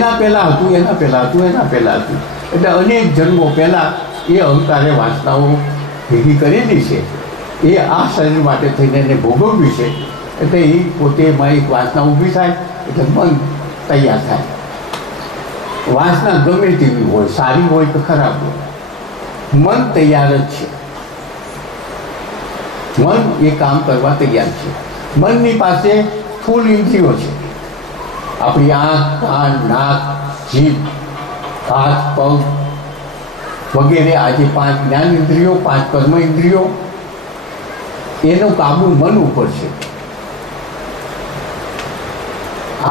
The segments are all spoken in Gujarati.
એના પહેલાં હતું, એના પહેલાં હતું, એના પહેલાં હતું. એટલે અનેક જન્મો પહેલાં એ અહંકારે વાસનાઓ ભેગી કરેલી છે. એ આ શરીર માટે થઈને એને ભોગવવી છે. એટલે એ પોતે એમાં એક વાસના ઊભી થાય એટલે મન તૈયાર થાય. વાસના ગમે તેવી હોય, સારી હોય કે ખરાબ હોય, મન તૈયાર જ છે. મન એ કામ કરવા તૈયાર છે. મનની પાસે સ્થૂળ ઇન્દ્રિયો છે. આપણી આંખ, કાન, નાક, જીભ, હાથ, પગ વગેરે આજે 5 જ્ઞાન ઇન્દ્રિયો, 5 કર્મ ઇન્દ્રિયો, એનો કાબુ મન ઉપર છે.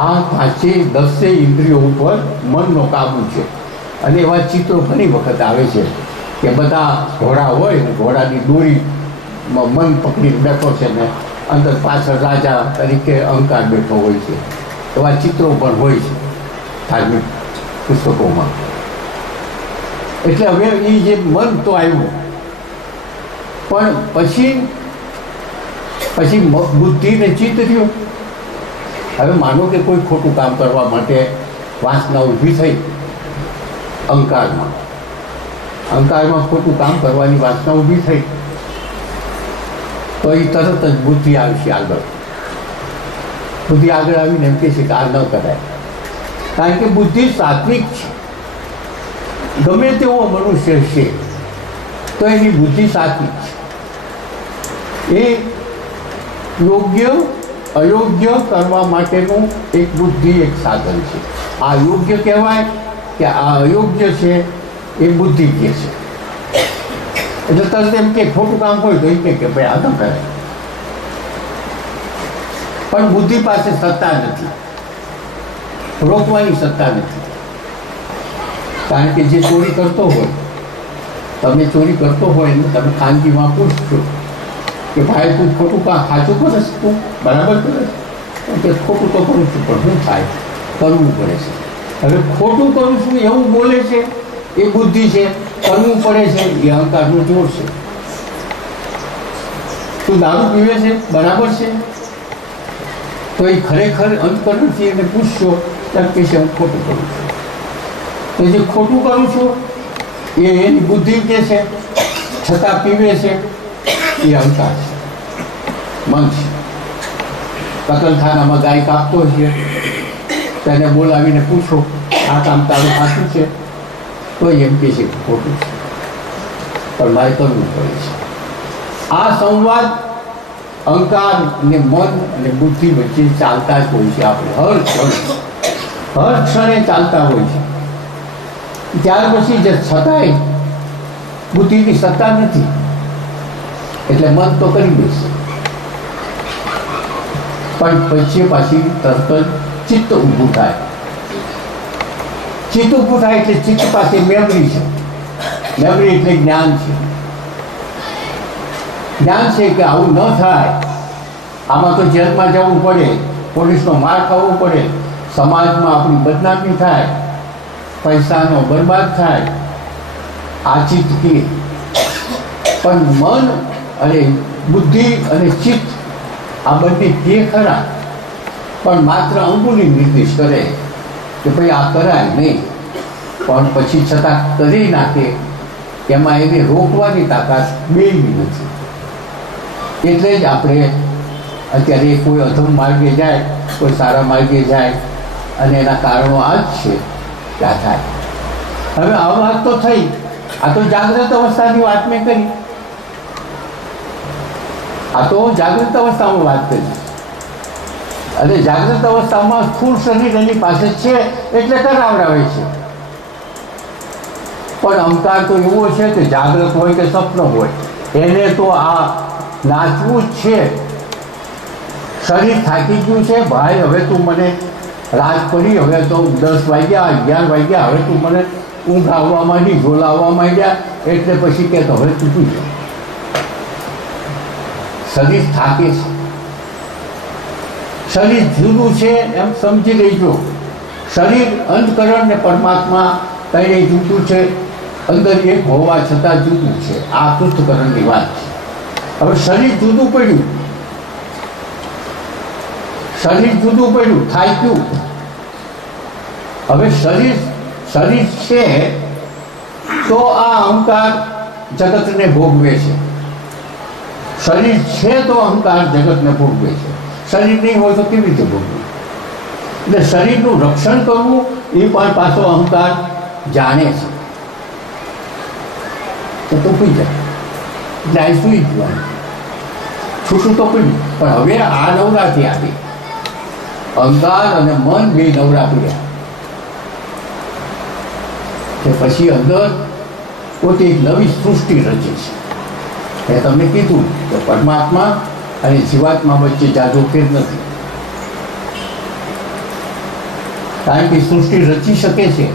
આ 5-10 ઇન્દ્રિયો ઉપર મનનો કાબુ છે. અને એવા ચિત્રો ઘણી વખત આવે છે કે બધા ઘોડા હોય ને ઘોડાની દોરીમાં મન પકડી બેઠો છે ને અંદર પાછળ રાજા તરીકે અહંકાર બેઠો હોય છે. એવા ચિત્રો પણ હોય છે ધાર્મિક પુસ્તકોમાં. એટલે હવે એ જે મન તો આવ્યું, પણ પછી બુદ્ધિ ને ચિત્ત રહ્યો. હવે માનો કે કોઈ ખોટું કામ કરવા માટે વાસના ઊભી થઈ અહંકારમાં ખોટું કામ કરવાની વાસના ઊભી થઈ તો એ તરત જ બુદ્ધિ આવશે આગળ. બુદ્ધિ આગળ આવીને એમ કહે છે કે આ ન કરાય, કારણ કે બુદ્ધિ સાત્વિક છે. ગમે તેવો મનુષ્ય છે તો એની બુદ્ધિ સાત્વિક છે. એ યોગ્ય અયોગ્ય કરવા માટેનું એક બુદ્ધિ એક સાધન છે. આ યોગ્ય કહેવાય કે આ અયોગ્ય છે એ બુદ્ધિ કહે છે. એટલે તરત એમ કે ખોટું કામ હોય તો એ કે ભાઈ આ ન કરે. પણ બુદ્ધિ પાસે સત્તા નથી, રોકવાની સત્તા નથી. કારણ કે જે ચોરી કરતો હોય, તમે ચોરી કરતો હોય ને તમે ખાનગીમાં પૂછશો કે ભાઈ તું ખોટું સાચું કરે છે, તું બરાબર કરે છે કે ખોટું તો કરું છું પણ શું થાય, કરવું પડે છે. હવે ખોટું કરું છું એવું બોલે છે એ બુદ્ધિ છે, કરવું પડે છે એ અહંકારનું જોર છે. તું દારૂ પીવે છે બરાબર છે તો એ ખરેખર અંતકરણથી એને પૂછશો ત્યારે કહે છે હું ખોટું કરું છું. તો જે ખોટું કરું છું એ એની બુદ્ધિ કહે છે, છતાં પીવે છે એ અહંકાર છે, મન છે. કતલખાનામાં ગાય કાપતો છે તેને બોલાવીને પૂછો આ કામ તારું સાચું છે તો એમ કહે છે ખોટું છે પણ મારે કરવું પડે છે. આ સંવાદ અહંકાર અને મન અને બુદ્ધિ વચ્ચે ચાલતા જ હોય છે. આપણે હર ક્ષણે ચાલતા હોય છે. ત્યાર પછી જે છતાંય બુદ્ધિની સત્તા નથી એટલે મન તો કરી દેશે, પણ પછી તરત જ ચિત્ત ઊભું થાય. ચિત્ત ઊભું થાય એટલે ચિત્ત પાસે મેમરી છે. મેમરી એટલે જ્ઞાન છે. જ્ઞાન છે કે આવું ન થાય, આમાં તો જેલમાં જવું પડે, પોલીસનો માર ખાવો પડે, સમાજમાં આપણી બદનામી થાય, પૈસાનો બરબાદ થાય. આ ચિત્ત કે પણ મન અને બુદ્ધિ અને ચિત્ત આ બંને કે ખરા, પણ માત્ર અંગુલી નિર્દેશ કરે કે ભાઈ આ કરાય નહીં, પણ પછી છતાં કરી નાખે. એમાં એને રોકવાની તાકાત બેયની નથી. એટલે જ આપણે અત્યારે કોઈ અધમ માર્ગે જાય, કોઈ સારા માર્ગે જાય અને એના કારણો આ જ છે કે આ થાય. હવે આ વાત તો થઈ, આ તો જાગ્રત અવસ્થાની વાત મેં કરી. આ તો જાગૃત અવસ્થામાં વાત કરી અને જાગૃત અવસ્થામાં સ્થૂળ શરીર એની પાસે છે એટલે કરાવડાવે છે. પણ અહંકાર તો એવો છે કે જાગૃત હોય કે સ્વપ્ન હોય એને તો આ નાચવું જ છે. શરીર થાકી ગયું છે, ભાઈ હવે તું મને રાત પડી, હવે તો 10 વાગ્યા 11 વાગ્યા, હવે તું મને ઊંઘ આવવા માંડી, ઝોલાવવા માંડ્યા, એટલે પછી કે હવે તૂટી જાય. શરીર થાકે છે, શરીર જુદું છે એમ સમજી લેજો. શરીર અંતકરણ ને પરમાત્મા કંઈ જુદું છે, અંદર એક હોવા છતાં જુદું છે. આ પૃથ્થકરણની વાત છે. હવે શરીર જુદું પડ્યું, થાય ક્યું? હવે શરીર શરીર છે તો આ અહંકાર જગતને ભોગવે છે. શરીર છે તો અહંકાર જગતને ભોગવે છે. શરીર નહીં હોય તો કેવી રીતે ભોગવે? એટલે શરીરનું રક્ષણ કરવું એ પણ પાછો અહંકાર જાણે છે. તો પી જાય એટલે આ સુઈ જવાનું, છૂટું તો પીડ્યું. પણ હવે આ નવરાથી આવી અહંકાર અને મન બે નવરા પીડ્યા કે પછી અંદર પોતે એક નવી સૃષ્ટિ રચે છે. એ તમને કીધું કે પરમાત્મા અને જીવાત્મા વચ્ચે જાજો ફેર નથી. કારણ કે સૃષ્ટિ રચી શકે છે.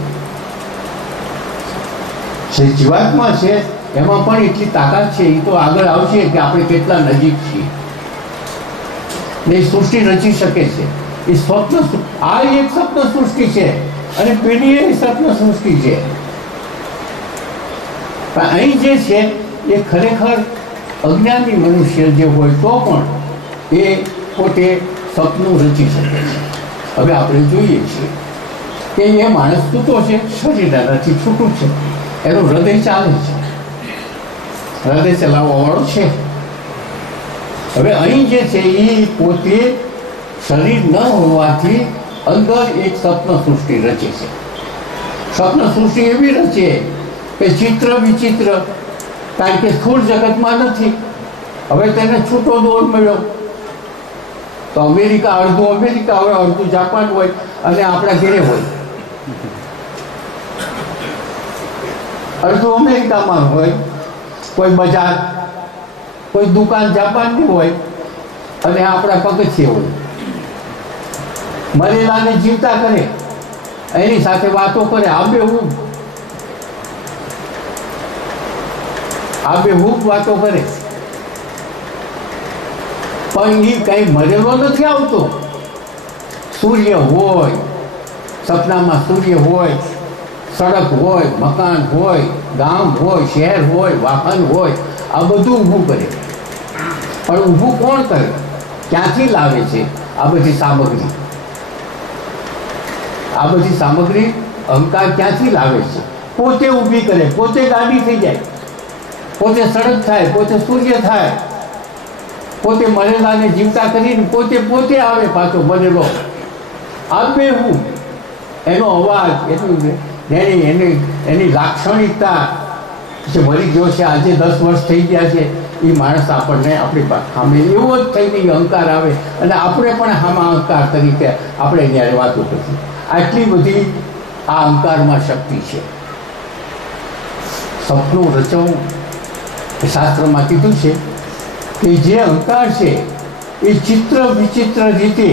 જે જીવાત્મા છે એમાં પણ એટલી તાકાત છે. એ તો આગળ આવશે કે આપણે કેટલા નજીક છીએ. ને સૃષ્ટિ રચી શકે છે. એ સ્વપ્ન, આ એક સ્વપ્ન સૃષ્ટિ છે અને પેઢી એ સ્વપ્ન સૃષ્ટિ છે. પણ અહીં જે છે એ ખરેખર અજ્ઞાની મનુષ્ય જે હોય તો પણ એ પોતે સપનું રચી શકે છે. હવે આપણે જોઈએ છીએ કે એ માણસ સૂતો છે, શરીર એનાથી છૂટું છે, એનું હૃદય ચાલે છે, હૃદય ચલાવવાવાળો છે. હવે અહીં જે છે એ પોતે શરીર ન હોવાથી અંદર એક સ્વપ્ન સૃષ્ટિ રચે છે. સ્વપ્ન સૃષ્ટિ એવી રચે કે ચિત્ર વિચિત્ર, કારણ કે સ્થૂળ જગતમાં નથી. હવે તેને છૂટો દોર મળ્યો તો અમેરિકા, અડધું અમેરિકા હોય, અડધું જાપાન હોય અને આપણા ઘેરે હોય. અડધું અમેરિકામાં હોય, કોઈ બજાર, કોઈ દુકાન જાપાનની હોય અને આપણા પગથિયે હોય. મરેલાને જીવતા કરે, એની સાથે વાતો કરે, આબેહૂબ વાતો કરે. પણ એ કઈ મરેલો નથી આવતો. સૂર્ય હોય, સપનામાં સૂર્ય હોય, સડક હોય, મકાન હોય, ગામ હોય, શહેર હોય, વાહન હોય, આ બધું ઊભું કરે. પણ ઊભું કોણ કરે? ક્યાંથી લાવે છે આ બધી સામગ્રી? આ બધી સામગ્રી અહંકાર ક્યાંથી લાવે છે? પોતે ઊભી કરે, પોતે ગાડી થઈ જાય, પોતે સડક થાય, પોતે સૂર્ય થાય, પોતે મરેલાને જીવતા કરીને પોતે આવે પાછો મરેલો. આપે હું એનો અવાજ, એની લાક્ષણિકતા જે મરી ગયો છે, આજે 10 વર્ષ થઈ ગયા છે, એ માણસ આપણને આપણી સામે એવો જ થઈને અહંકાર આવે અને આપણે પણ આમાં અહંકાર તરીકે આપણે જ્યારે વાતો કરીએ. આટલી બધી આ અહંકારમાં શક્તિ છે. સપનું રચવું, શાસ્ત્રમાં કીધું છે કે જે અહંકાર છે એ ચિત્ર વિચિત્ર રીતે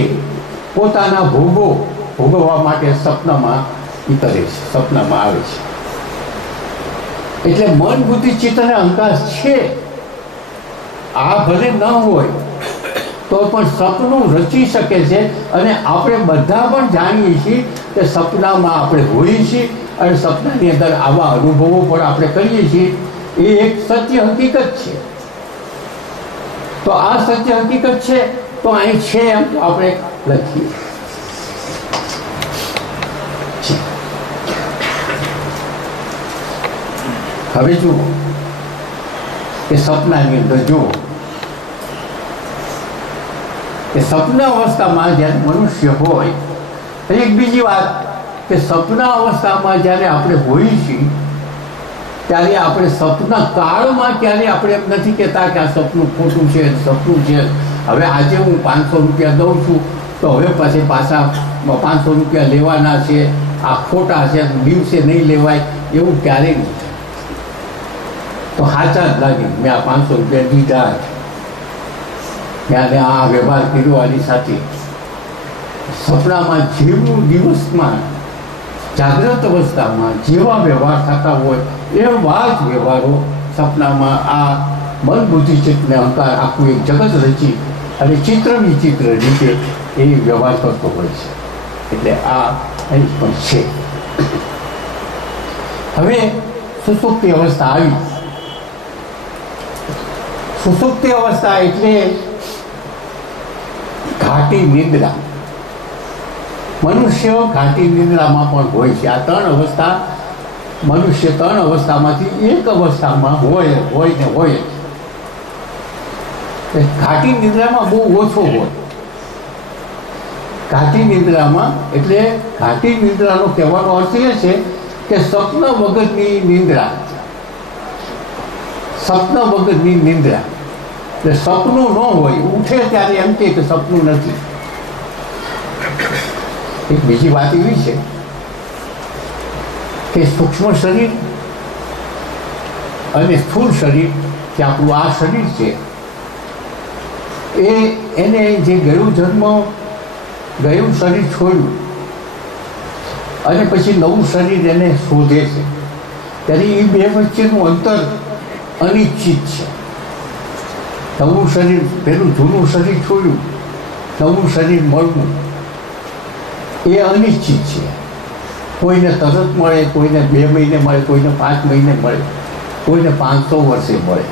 પોતાના ભોગવવા માટે સપનામાં એ કરે છે, સપનામાં આવે છે. એટલે મન, બુદ્ધિ, ચિત્ત અને અહંકાર છે. આ ભલે ન હોય તો પણ સપનું રચી શકે છે. અને આપણે બધા પણ જાણીએ છીએ કે સપનામાં આપણે હોઈએ છીએ અને સપનાની અંદર આવા અનુભવો પણ આપણે કરીએ છીએ. એ એક સત્ય હકીકત છે. તો આ સત્ય હકીકત છે તો અહીં છે એમ તો આપણે લખીએ. હવે જુઓ કે સપનાની અંદર જુઓ કે સપના અવસ્થામાં જ્યારે મનુષ્ય હોય, એક બીજી વાત કે સપના અવસ્થામાં જ્યારે આપણે હોઈએ છીએ ત્યારે આપણે સપના કાળમાં ક્યારે આપણે એમ નથી કહેતા કે આ સપનું ખોટું છે, સપનું છે. હવે આજે હું 500 રૂપિયા દઉં છું તો હવે પછી પાછા 500 રૂપિયા લેવાના છે, આ ખોટા છે, દિવસે નહીં લેવાય, એવું ક્યારેય નહીં. તો સાચા જ લાગે, મેં આ 500 રૂપિયા દીધા, ત્યારે આ વ્યવહાર કર્યો આની સાથે. સપનામાં જેવું દિવસમાં જાગ્રત અવસ્થામાં જેવા વ્યવહાર થતા હોય એવા જ વ્યવહારો સપનામાં આ મન, બુદ્ધિ, ચિત્તને અહંકાર આખું એક જગત રચી અને ચિત્ર વિચિત્ર રીતે એ વ્યવહાર કરતો હોય છે. એટલે આ અહીં પણ છે. હવે સુષુપ્તિ અવસ્થા આવી. સુષુપ્તિ અવસ્થા એટલે ઘાટી નિંદ્રા. મનુષ્ય ઘાટી નિંદ્રામાં પણ હોય છે. આ ત્રણ અવસ્થા મનુષ્ય ત્રણ અવસ્થામાંથી એક અવસ્થામાં હોય ને હોય. ઘાટી નિંદ્રામાં બહુ ઓછો હોય. ઘાટી નિંદ્રામાં એટલે ઘાટી નિંદ્રાનો કહેવાનો અર્થ એ છે કે સ્વપ્ન વગરની નિંદ્રા. સ્વપ્ન વગરની નિંદ્રા એટલે સપનું ન હોય, ઉઠે ત્યારે એમ કે સપનું નથી. એક બીજી વાત એવી છે કે સૂક્ષ્મ શરીર અને સ્થૂળ શરીર, કે આપણું આ શરીર છે, એને જે ગયું શરીર છોડ્યું અને પછી નવું શરીર એને શોધે છે, ત્યારે એ બે વચ્ચેનું અંતર અનિશ્ચિત છે. નવું શરીર, પેલું જૂનું શરીર છોડ્યું, નવું શરીર મળવું એ અનિશ્ચિત છે. કોઈને તરત મળે, કોઈને 2 મહિને મળે, કોઈને 5 મહિને મળે, કોઈને 500 વર્ષે મળે.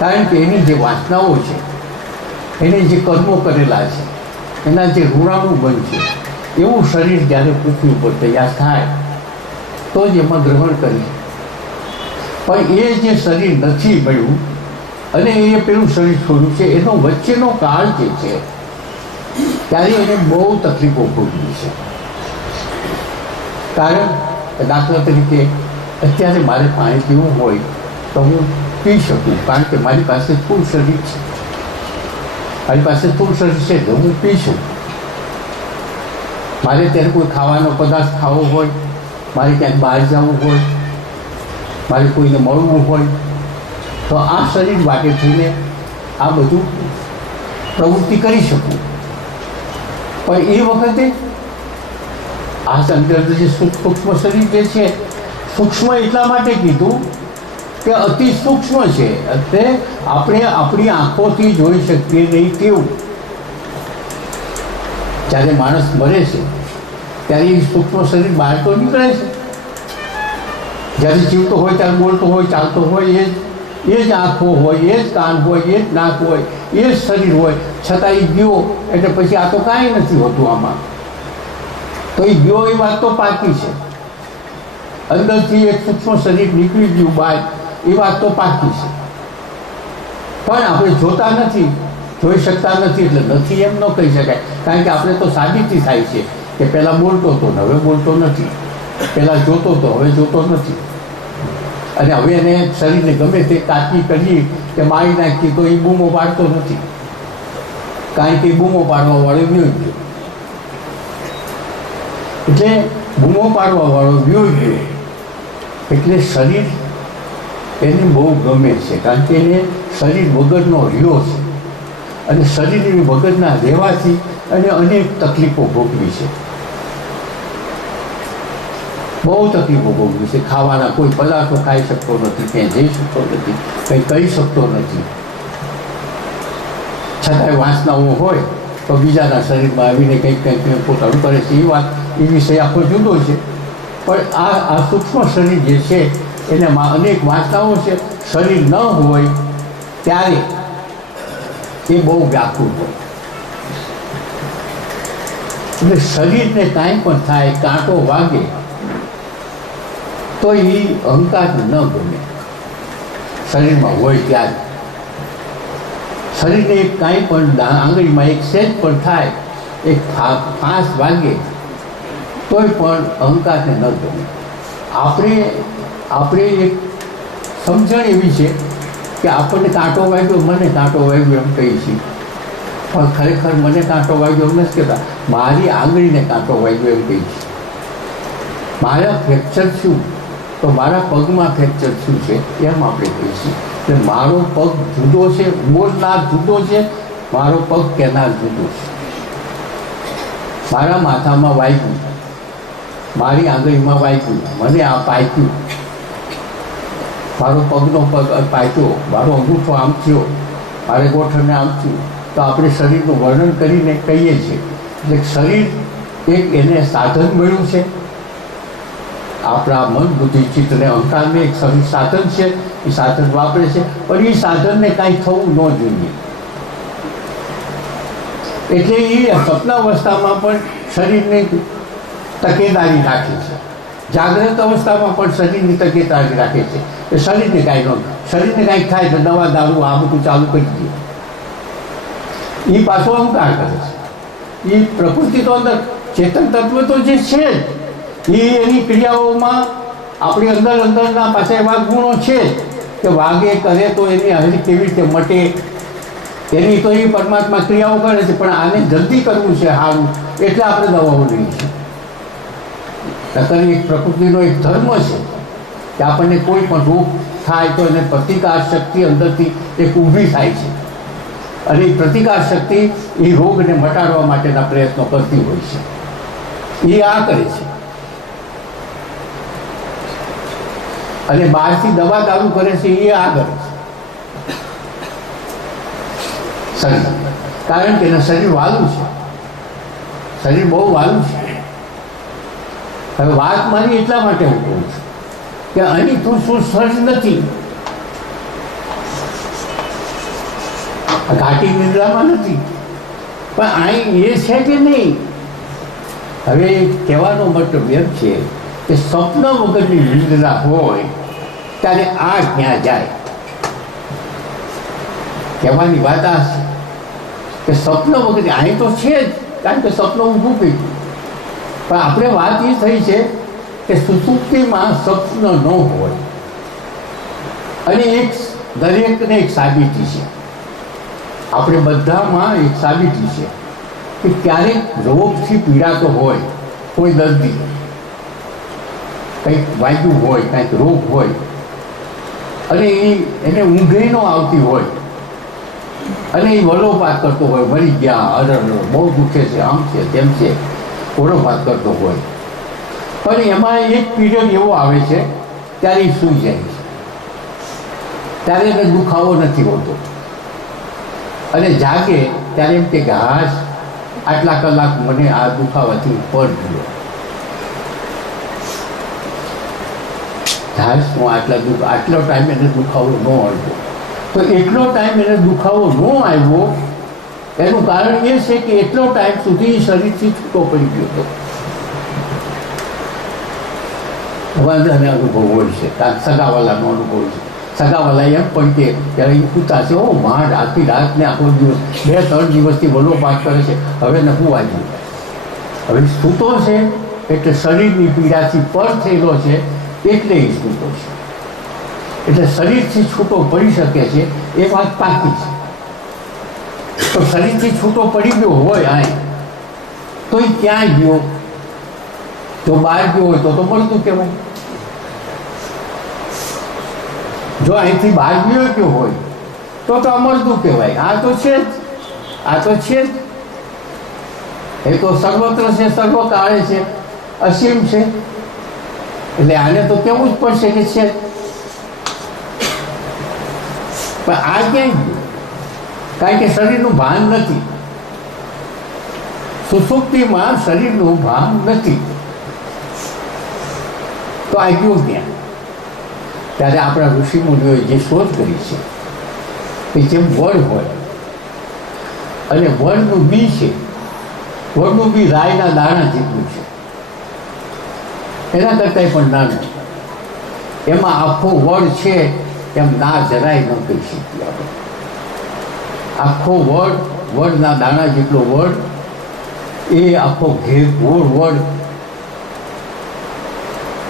કારણ કે એની જે વાસનાઓ છે, એને જે કર્મો કરેલા છે, એના જે ઋણાણુ બનશે, એવું શરીર જ્યારે પૃથ્વી ઉપર તૈયાર થાય તો જ એમાં ગ્રહણ કરીએ. પણ એ જે શરીર નથી મળ્યું અને એ પેલું શરીર છોડ્યું છે, એનો વચ્ચેનો કાળ જે છે ત્યારે એને બહુ તકલીફો ભોગવી છે. કારણ દાખલા તરીકે અત્યારે મારે પાણી પીવું હોય તો હું પી શકું, કારણ કે મારી પાસે સ્થૂળ શરીર છે. મારી પાસે સ્થૂળ શરીર છે તો હું પી શકું. મારે ત્યારે કોઈ ખાવાનો પદાર્થ ખાવો હોય, મારે ક્યાંક બહાર જવું હોય, મારે કોઈને મળવું હોય, તો આ શરીર માટે થઈને આ બધું પ્રવૃત્તિ કરી શકું. પણ એ વખતે આ અંદર જે સૂક્ષ્મ શરીર જે છે, સૂક્ષ્મ એટલા માટે કીધું કે અતિ સૂક્ષ્મ છે, એટલે આપણે આપણી આંખોથી જોઈ શકીએ નહીં તેવું. જ્યારે માણસ મરે છે ત્યારે એ સૂક્ષ્મ શરીર બહાર તો નીકળે છે. જ્યારે જીવતો હોય ત્યારે બોલતો હોય, ચાલતો હોય, એ જ આંખો હોય, એ જ કાન હોય, એ જ નાક હોય, એ જ શરીર હોય, છતાં એ ગયો એટલે પછી આ તો કાંઈ નથી હોતું આમાં. તો એ ગયો એ વાત તો પાકી છે. અંદરથી એક સૂક્ષ્મ શરીર નીકળી ગયું બહાર, એ વાત તો પાકી છે. પણ આપણે જોતા નથી, જોઈ શકતા નથી, એટલે નથી એમ ન કહી શકાય. કારણ કે આપણે તો સાબિતી થાય છે કે પહેલાં બોલતો હતો ને હવે બોલતો નથી, પહેલાં જોતો હતો હવે જોતો નથી, અને હવે એને શરીરને ગમે તે કાચી કરીએ કે મારી નાખીએ તો એ બૂમો પાડતો નથી, કારણ કે બૂમો પાડવાવાળો વ્યો ગયો. એટલે બૂમો પાડવાવાળો વ્યો ગયો એટલે શરીર એને બહુ ગમે છે, કારણ કે એને શરીર વગરનો રહ્યો છે, અને શરીર વગરના રહેવાથી અને અનેક તકલીફો ભોગવી છે. બહુ તકલીફો ભોગવી છે. ખાવાના કોઈ પદાર્થો ખાઈ શકતો નથી, ક્યાંય જઈ શકતો નથી, કંઈ કરી શકતો નથી. છતાંય વાસનાઓ હોય તો બીજાના શરીરમાં આવીને કંઈક પોતાનું કરે છે. એ વાત એ વિષય આખો જુદો છે. પણ આ સૂક્ષ્મ શરીર જે છે એનામાં અનેક વાસનાઓ છે. શરીર ન હોય ત્યારે એ બહુ વ્યાકુળ હોય. એટલે શરીરને કાંઈ પણ થાય, કાંટો વાગે તો એ અહંકારને ન ગમે. શરીરમાં હોય ત્યારે શરીરને કાંઈ પણ આંગળીમાં એક સેજ પણ થાય, એક ફાંસ વાગે તોય પણ અહંકારને ન ગમે. આપણે એક સમજણ એવી છે કે આપણને કાંટો વાગ્યો, મને કાંટો વાગ્યો એમ કહીએ છીએ, પણ ખરેખર મને કાંટો વાગ્યો એમ નથી કહેતા, મારી આંગળીને કાંટો વાગ્યો એમ કહીએ છીએ. મારા ફ્રેક્ચર શું તો મારા પગમાં ફ્રેક્ચર શું છે એમ આપણે કહીએ છીએ. એટલે મારો પગ જુદો છે, બોલનાર જુદો છે, મારો પગ કહેનાર જુદો છે. મારા માથામાં વાગ્યું, મારી આંગળીમાં વાગ્યું, મને આ પાક્યું, મારો પગનો પગ પાક્યો, મારો અંગૂઠો આમ થયો, મારે ગોઠણને આમ થયું, તો આપણે શરીરનું વર્ણન કરીને કહીએ છીએ. એટલે શરીર એક એને સાધન મળ્યું છે. આપણા મન, બુદ્ધિ, ચિત્ત અને અહંકારને એક શરીર સાધન છે. એ સાધન વાપરે છે, પણ એ સાધનને કાંઈ થવું ન જોઈએ. એટલે એ સ્વપ્નાવસ્થામાં પણ શરીરની તકેદારી રાખે છે, જાગ્રત અવસ્થામાં પણ શરીરની તકેદારી રાખે છે કે શરીરને કાંઈ કાંઈક થાય તો દવા દારૂ આ બધું ચાલુ કરી દે. એ પાછો અહંકાર કરે છે. એ પ્રકૃતિ તો અંદર ચેતન તત્વ તો જે છે એ એની ક્રિયાઓમાં આપણી અંદરના પાછા એવા ગુણો છે કે વાગે કરે તો એની હાજરી કેવી રીતે મટે એની તો એ પરમાત્મા ક્રિયાઓ કરે છે, પણ આને જલ્દી કરવું છે સારું એટલે આપણે દવાઓ લઈએ છીએ. એક પ્રકૃતિનો એક ધર્મ છે કે આપણને કોઈ પણ રોગ થાય તો એને પ્રતિકાર શક્તિ અંદરથી એક ઊભી થાય છે અને એ પ્રતિકાર શક્તિ એ રોગને મટાડવા માટેના પ્રયત્નો કરતી હોય છે. એ આ કરે છે અને બહારથી દવા દારૂ કરે છે એ આ કરે છે શરીર, કારણ કે એના શરીર વાલું છે, શરીર બહુ વાલું છે. હવે વાત મારી એટલા માટે હું કહું છું કે અહીં તું શું સર્જ નથી, ઘાટી નિદ્રામાં નથી, પણ અહીં એ છે કે નહીં. હવે કહેવાનો મતલબ એમ છે કે સ્વપ્ન વગરની નિદ્રા હોય ત્યારે આ ક્યાં જાય. કહેવાની વાત આ છે કે સ્વપ્ન વગર અહીં તો છે જ, કારણ કે સ્વપ્ન ઊભું કર્યું, પણ આપણે વાત એ થઈ છે કે સુસુપ્તિમાં સ્વપ્ન ન હોય. અને દરેકને એક સાબિતી છે, આપણે બધામાં એક સાબિતી છે કે ક્યારેક રોગથી પીડાતો હોય કોઈ દર્દી, કંઈક વાગ્યું હોય, કંઈક રોગ હોય અને એને ઊંઘે ન આવતી હોય અને એ વલોપાત કરતો હોય, મરી ગયા, અરર બહુ દુખે છે, આમ છે તેમ છે, વલોપાત કરતો હોય, પણ એમાં એક પીરિયડ એવો આવે છે ત્યારે એ સૂઈ જાય છે, ત્યારે એને દુખાવો નથી હોતો અને જાગે ત્યારે એમ કે હાશ આટલા કલાક મને આ દુખાવાથી પર ગયો, હાશ હું આટલો ટાઈમ એને દુખાવો ન આવ્યો. તો એટલો ટાઈમ એને દુખાવો ન આવ્યો એનું કારણ એ છે કે એટલો ટાઈમ સુધી શરીરથી છૂટો પડી ગયો હતો. વાંધાને અનુભવ હોય છે, કાંક સગાવાલાનો અનુભવ છે. સગાવાલા એમ પણ કે ત્યારે એ પૂછતા છે, ઓ માંડ આખી રાતને આખો દિવસ 2-3 દિવસથી વલોપાત કરે છે, હવે નવું આવ્યું, હવે સૂતો છે એટલે શરીરની પીડાથી પર થયેલો છે એટલે એ સૂતો છે, એટલે શરીરથી છૂટો પડી શકે છે એ વાત પાકી છે. તો શરીરથી છૂટો પડી ગયો હોય અહીં તો એ ક્યાં ગયો? જો બહાર ગયો હોય તો મળતું કહેવાય. જો અહીંથી બહાર ગયો હોય તો અમરતું કહેવાય. આ તો છે જ, આ તો છે જ, એ તો સર્વત્ર છે, સર્વકાળે છે, અસીમ છે, એટલે આને તો કહેવું જ પડશે કે છે. પણ આ ક્યાંય ગયું? કારણ કે શરીરનું ભાન નથી. સુષુપ્તિમાં શરીરનું ભાન નથી તો આ ગયું ક્યાં? ત્યારે આપણા ઋષિમુનિઓએ જે શોધ કરી છે કે જેમ વડ હોય અને વડનું બી છે, વડનું બી રાયના દાણા જેટલું છે, એના કરતાંય પણ નાનું, એમાં આખો વડ છે એમ ના જરાય ન કહી શકીએ આપણે. આખો વડના દાણા જેટલો વડ, એ આખો ગોળ વડ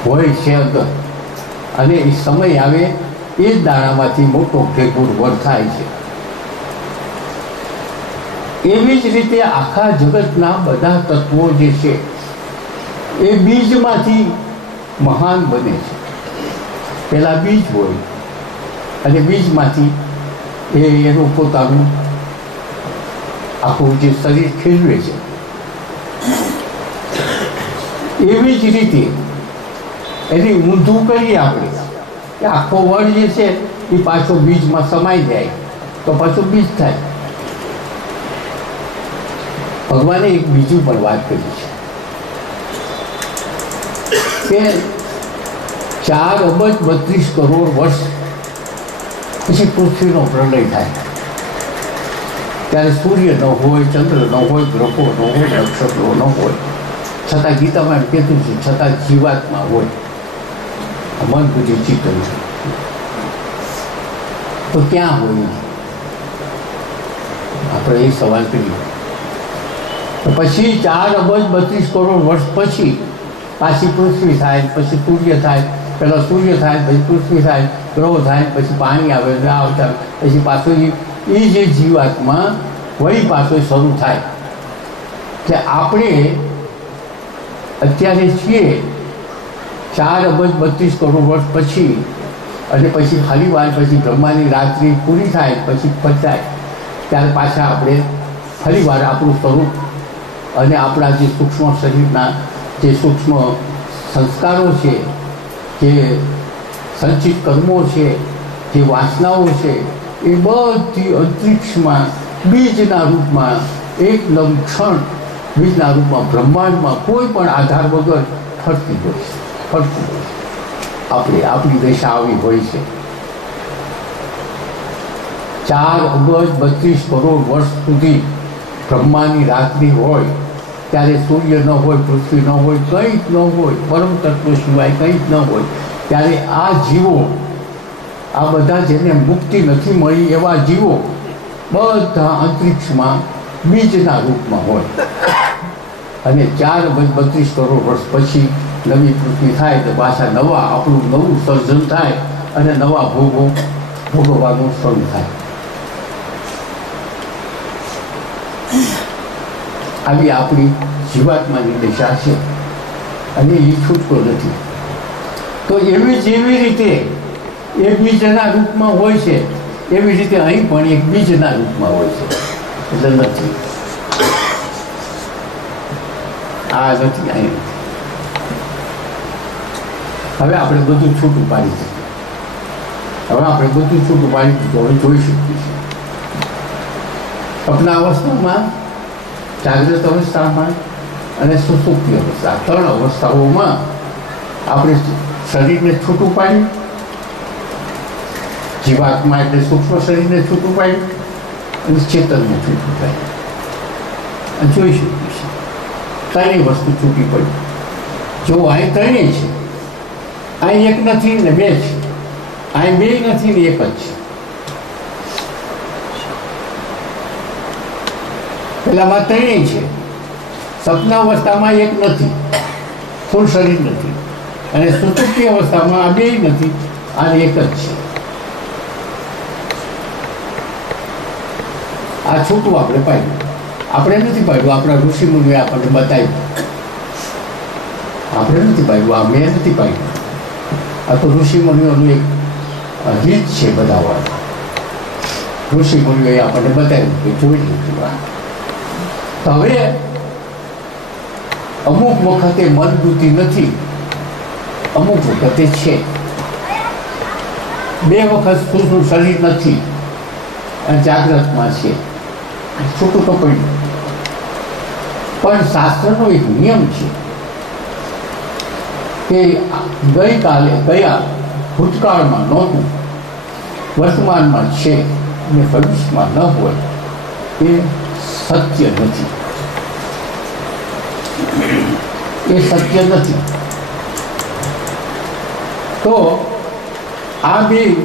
હોય છે અંદર, અને એ સમય આવે એ જ દાણામાંથી મોટો ભેગુર વડ થાય છે. એવી જ રીતે આખા જગતના બધા તત્વો જે છે એ બીજમાંથી મહાન બને છે. પહેલાં બીજ હોય અને બીજમાંથી એનું પોતાનું આખું જે શરીર ખીલવે છે. એવી જ રીતે એની ઊંધું કરીએ આપણે કે આખો વડ જે છે એ પાછો બીજમાં સમાઈ જાય તો પાછું બીજ થાય. ભગવાને એક બીજું પણ વાત કરી છે કે 4 અબજ 32 કરોડ વર્ષ પછી પૃથ્વીનો પ્રલય થાય. ત્યારે સૂર્ય ન હોય, ચંદ્ર ન હોય, ગ્રહો ન હોય, નક્ષત્રો ન હોય, છતાં ગીતામાં એમ કહેતું છે છતાં જીવાત્મા હોય, મન બુદ્ધિ ચિત્ત તો ક્યાં હોય? આપણે એ સવાલ કરીએ. પછી 4 અબજ 32 કરોડ વર્ષ પછી પાછી પૃથ્વી થાય, પછી સૂર્ય થાય, પહેલાં સૂર્ય થાય, પછી પૃથ્વી થાય, ગ્રહો થાય, પછી પાણી આવે, આવતા પછી પાછું એ જે જીવાત્મા વળી પાછો શરૂ થાય. કે આપણે અત્યારે છીએ 4 અબજ 32 કરોડ વર્ષ પછી, અને પછી ફરી વાર પછી બ્રહ્માની રાત્રિ પૂરી થાય, પછી પચાય, ત્યારે પાછા આપણે ફરી વાર આપણું સ્વરૂપ અને આપણા જે સૂક્ષ્મ શરીરના જે સૂક્ષ્મ સંસ્કારો છે, જે સંચિત કર્મો છે, જે વાસનાઓ છે, એ બધી અંતરિક્ષમાં બીજના રૂપમાં એકદમ ક્ષણ બીજના રૂપમાં બ્રહ્માંડમાં કોઈ પણ આધાર વગર ફરતી હોય છે, ફરતી હોય છે. આપણી દિશા આવી હોય છે. 4 અબજ 32 કરોડ વર્ષ સુધી બ્રહ્માની રાત્રિ હોય, ત્યારે સૂર્ય ન હોય, પૃથ્વી ન હોય, કંઈ જ ન હોય, પરમ તત્વ સિવાય કંઈ જ ન હોય, ત્યારે આ જીવો, આ બધા જેને મુક્તિ નથી મળી એવા જીવો બધા અંતરિક્ષમાં બીજના રૂપમાં હોય. અને 4 અબજ 32 કરોડ વર્ષ પછી નવી પૃથ્વી થાય તો પાછા આપણું નવું સર્જન થાય અને નવા ભોગો ભોગવવાનું શરૂ થાય. આવી આપણી જીવાત્માની દિશા છે અને એ છૂટકો નથી. તો જેવી રીતે એ બીજના રૂપમાં હોય છે, એવી રીતે અહીં પણ એક બીજના રૂપમાં હોય છે. એટલે નથી, આ નથી, અહીં નથી. હવે આપણે બધું છૂટું પાડી દીધું. હવે જોઈ શકીએ છીએ. સપના અવસ્થામાં, જાગ્રત અવસ્થામાં અને સુષુપ્તિ અવસ્થા, 3 અવસ્થાઓમાં આપણે શરીરને છૂટું પાડ્યું, જીવાત્મા એટલે સૂક્ષ્મ શરીરને છૂટું પાડ્યું અને ચેતનને છૂટું પાડ્યું. અને જોઈ શકીએ છીએ ત્રણેય વસ્તુ છૂટી પડી. જો અહીં ત્રણેય છે, અહીં એક નથી ને 2 છે, અહીં 2 નથી ને 1 જ છે. પેલામાં ત્રણેય છે, સપના અવસ્થામાં 1 નથી, સ્થૂળ શરીર નથી, અને સુષુપ્તિ અવસ્થામાં આ 2 નથી, આ 1 જ છે. આ છૂટું આપણે પાડ્યું. આપણે નથી પાડ્યું, આપણા ઋષિ મુનિએ આપણને બતાવ્યું. આપણે નથી પાડ્યું, આ મેં નથી પાડ્યું. આ તો ઋષિ મુનિઓનું એક રીત છે બતાવવાનું. ઋષિ મુનિઓએ આપણને બતાવ્યું કે જોઈ લીધું. તો હવે અમુક વખતે મન બુદ્ધિ નથી, અમુક વખતે છે. 2 વખત સ્થૂળ શરીર નથી અને જાગ્રતમાં છે, છૂટું તો પડ્યું. પણ શાસ્ત્રનો એક નિયમ છે કે ગયા ભૂતકાળમાં નહોતું, વર્તમાનમાં છે અને ભવિષ્યમાં ન હોય, એ સત્ય નથી. એ સત્ય નથી. તો આ 2